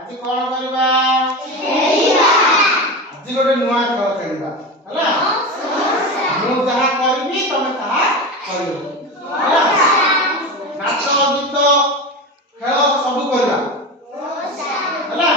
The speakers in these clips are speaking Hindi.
आज कौन करबा खेलिबा आज गोटे नुआ खेल खेलिबा हला मु जहा करबी तमे ताहा करियो हला नाच गीत खेल सब करबा हला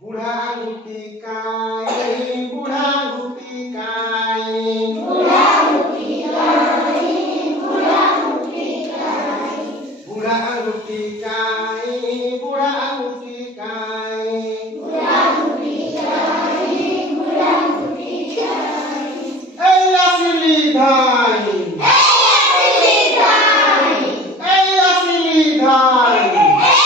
बुढ़ा गुटी काई बुढ़ा गुटी काई बुढ़ा गुटी काई बुढ़ा गुटी काई बुढ़ा गुटी काई बुढ़ा गुटी काई बुढ़ा गुटी काई बुढ़ा गुटी काई ए असली धाई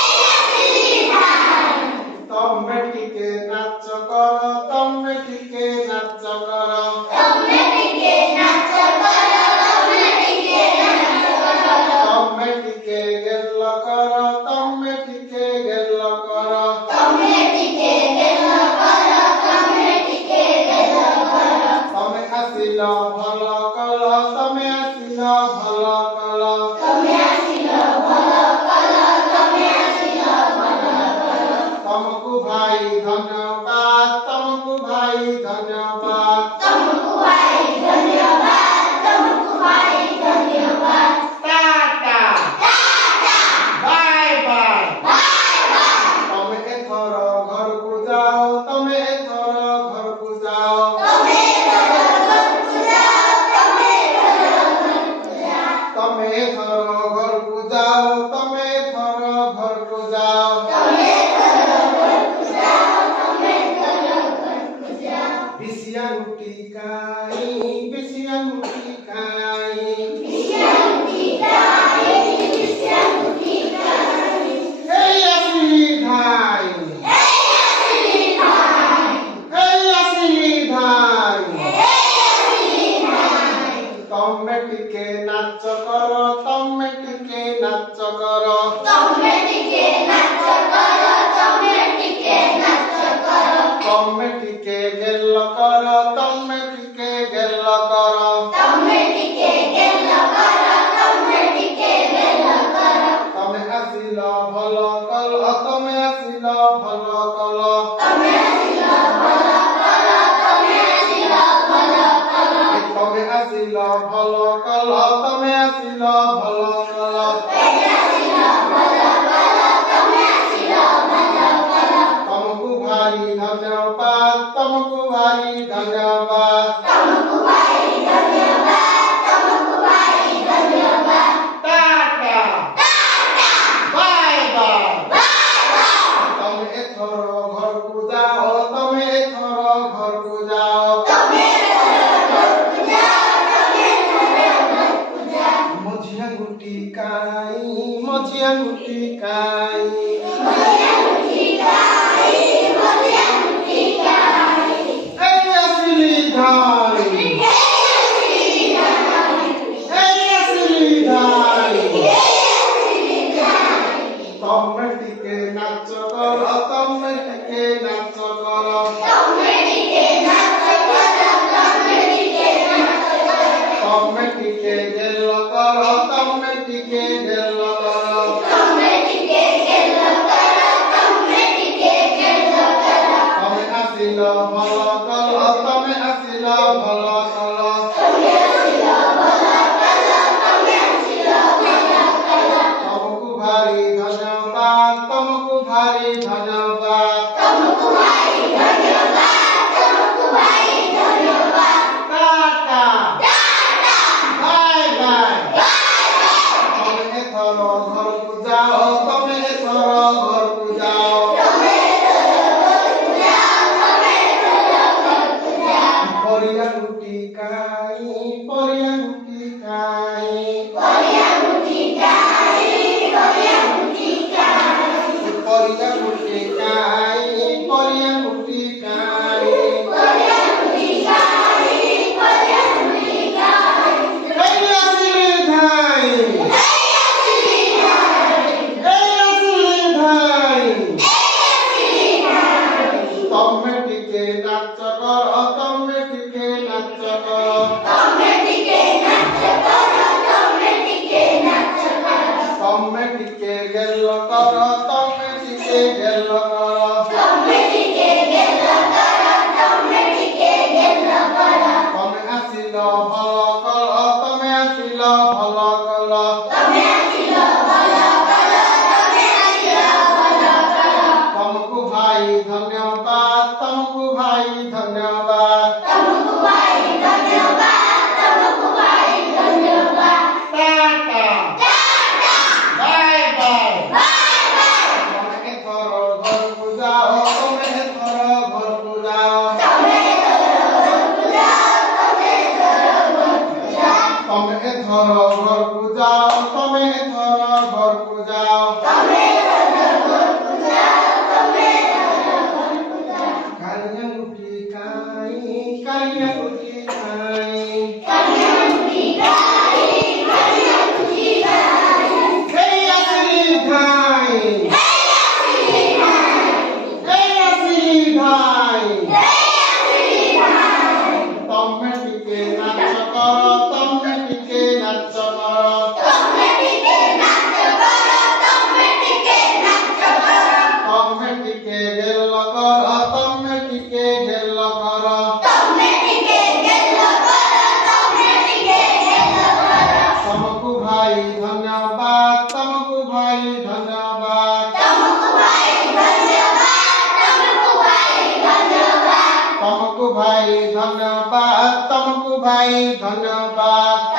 Poliya কর তমে টিকে গেল কর তমে আসিল ভাল কল তমে আসিল ভাল কল তমকু ভাই ধন্যবাদ তমকু ভাই ধন্যবাদ টাটা বাই বাই তমে এথর ঘরকু যাও তমে এথর ঘরকু যাও তমে এথর ঘরকু যাও তমে এথর ঘরকু যাও কালিয়া মুঠি কাই কালিয়া মুঠি কাই এই আসলি ভাই এই আসলি ভাই তমে টিকে নাচ কর তমে টিকে নাচ কর তমে টিকে গেল কর তমে টিকে গেল কর তমকু ভাই ধন্যবাদ তমকু ভাই ধন্যবাদ তমকু ভাই ধন্যবাদ তমকু ভাই ধন্যবাদ